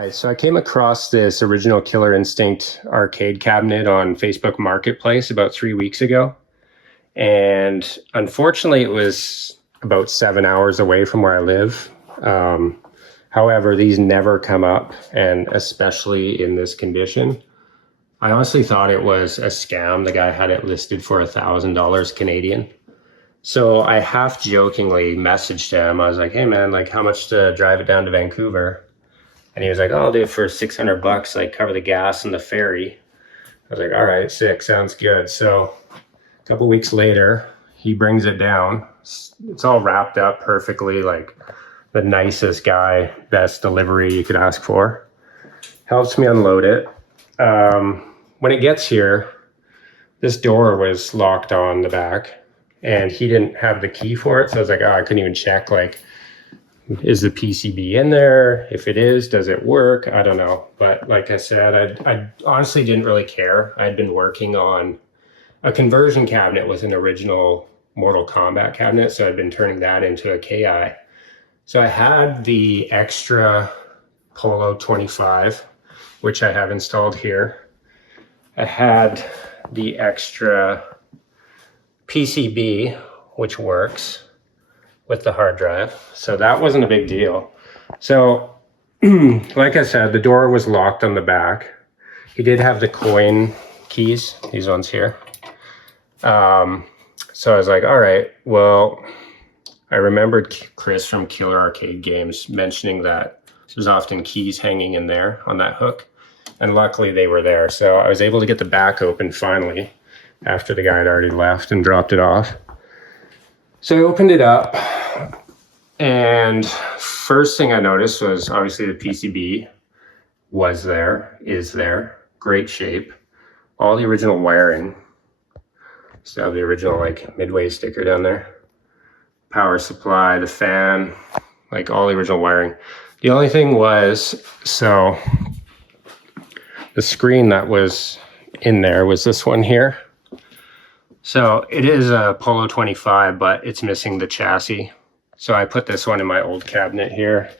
Hi, so I came across this original Killer Instinct arcade cabinet on Facebook Marketplace about 3 weeks ago. And unfortunately, it was about 7 hours away from where I live. However, these never come up, and especially in this condition. I honestly thought it was a scam. The guy had it listed for $1,000 Canadian. So I half jokingly messaged him. I was like, hey man, like how much to drive it down to Vancouver? And he was like, oh, I'll do it for $600, like cover the gas and the ferry. I was like, all right, sick, sounds good. So a couple weeks later, he brings it down. It's all wrapped up perfectly, like the nicest guy, best delivery you could ask for. Helps me unload it. When it gets here, this door was locked on the back and he didn't have the key for it. So I was like, oh, I couldn't even check, like, is the PCB in there? If it is, does it work? I don't know. But like I said, I honestly didn't really care. I'd been working on a conversion cabinet with an original Mortal Kombat cabinet. So I'd been turning that into a KI. So I had the extra Polo 25, which I have installed here. I had the extra PCB, which works with the hard drive. So that wasn't a big deal. So like I said, the door was locked on the back. He did have the coin keys, these ones here. So I was like, all right, well, I remembered Chris from Killer Arcade Games mentioning that there's often keys hanging in there on that hook. And luckily they were there. So I was able to get the back open finally after the guy had already left and dropped it off. So I opened it up, and first thing I noticed was obviously the PCB is there, great shape. All the original wiring, still have the original like Midway sticker down there. Power supply, the fan, like all the original wiring. The only thing was, so the screen that was in there was this one here. So it is a Polo 25, but it's missing the chassis. So I put this one in my old cabinet here,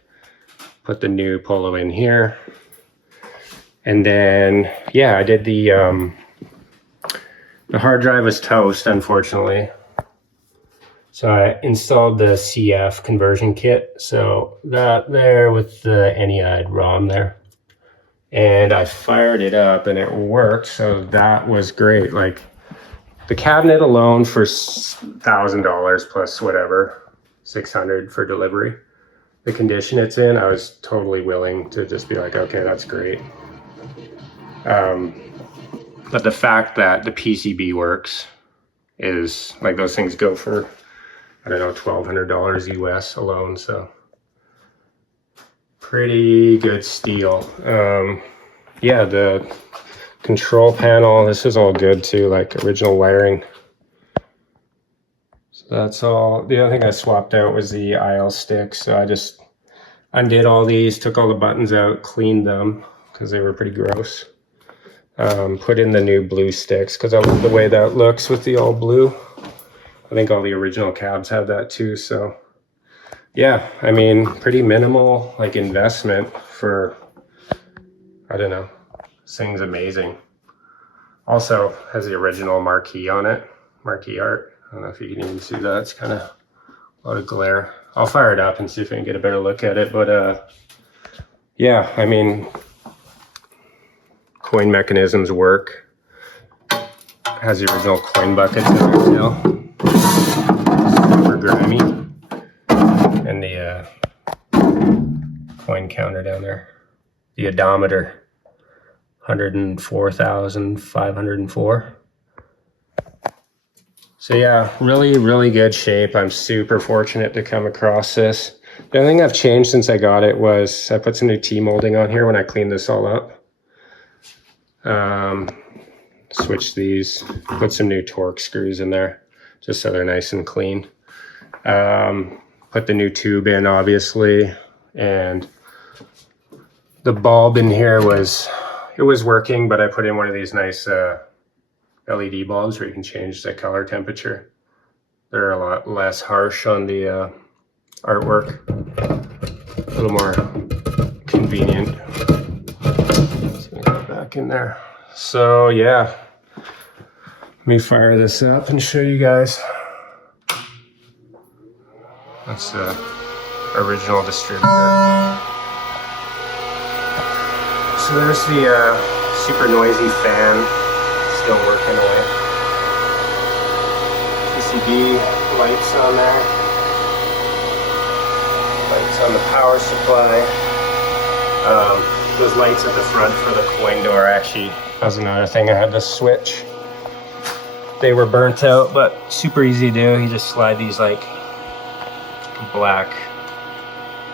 put the new Polo in here. And then, yeah, I did the hard drive was toast, unfortunately. So I installed the CF conversion kit. So that there with the NEI ROM there. And I fired it up and it worked. So that was great. Like, the cabinet alone for $1,000 plus whatever, $600 for delivery. The condition it's in, I was totally willing to just be like, okay, that's great. But the fact that the PCB works is like, those things go for, I don't know, $1,200 US alone. So pretty good steal. Yeah, the control panel, this is all good too, like original wiring. So that's all. The other thing I swapped out was the IL sticks. So I just undid all these, took all the buttons out, cleaned them because they were pretty gross. Put in the new blue sticks because I love the way that looks with the all blue. I think all the original cabs have that too. So yeah, I mean, pretty minimal like investment for, I don't know. This thing's amazing. Also has the original marquee on it, marquee art. I don't know if you can even see that. It's kind of a lot of glare. I'll fire it up and see if I can get a better look at it. But yeah, I mean, coin mechanisms work. Has the original coin buckets in there still. Super grimy. And the coin counter down there. The odometer. 104,504. So yeah, really good shape. I'm super fortunate to come across this. The only thing I've changed since I got it was I put some new T-molding on here when I cleaned this all up. Switched these, put some new torque screws in there just so they're nice and clean. Put the new tube in, obviously, and the bulb in here was working, but I put in one of these nice LED bulbs where you can change the color temperature. They're a lot less harsh on the artwork, a little more convenient. back in there. So yeah, let me fire this up and show you guys. That's the original distributor. So there's the super noisy fan still working away. PCB lights on there. Lights on the power supply. Those lights at the front for the coin door, actually, that was another thing I had to switch. They were burnt out, but super easy to do. You just slide these like black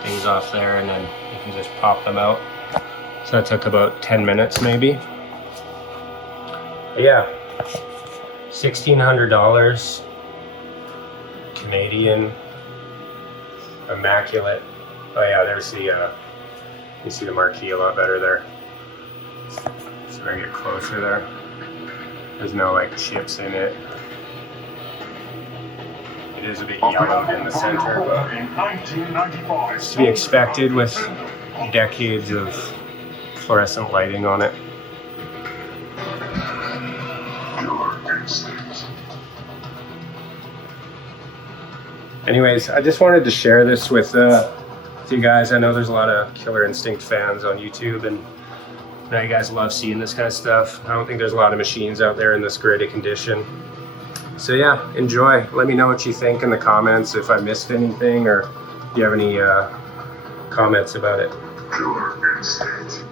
things off there and then you can just pop them out. So that took about 10 minutes maybe. But yeah, $1,600 Canadian, immaculate. Oh yeah, there's the you see the marquee a lot better there. So if I get closer there, there's no like chips in it. It is a bit yellowed in the center, but it's to be expected with decades of fluorescent lighting on it. Anyways, I just wanted to share this with you guys. I know there's a lot of Killer Instinct fans on YouTube, and I know you guys love seeing this kind of stuff. I don't think there's a lot of machines out there in this gritty condition. So yeah, enjoy. Let me know what you think in the comments, if I missed anything or if you have any comments about it. Killer Instinct.